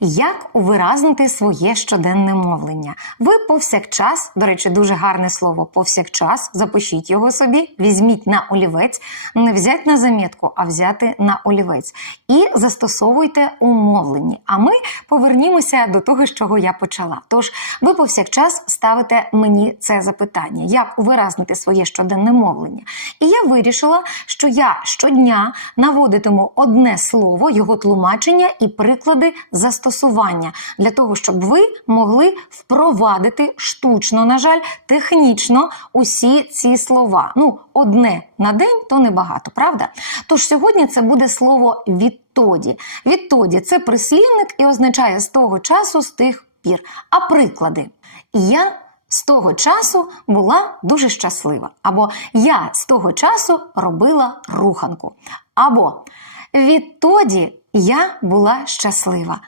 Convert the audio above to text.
Як увиразнити своє щоденне мовлення? Ви повсякчас, до речі, дуже гарне слово повсякчас, запишіть його собі, візьміть на олівець, не взять на замітку, а взяти на олівець. І застосовуйте у мовленні. А ми повернімося до того, з чого я почала. Тож ви повсякчас ставите мені це запитання: як увиразнити своє щоденне мовлення? І я вирішила, що я щодня наводитиму одне слово, його тлумачення і приклади застосування для того, щоб ви могли впровадити штучно, на жаль, технічно усі ці слова. Ну, одне на день то небагато, правда? Тож сьогодні це буде слово відтоді. Відтоді це прислівник і означає з того часу, з тих пір. А приклади я. З того часу була дуже щаслива. Або я з того часу робила руханку. Або відтоді я була щаслива.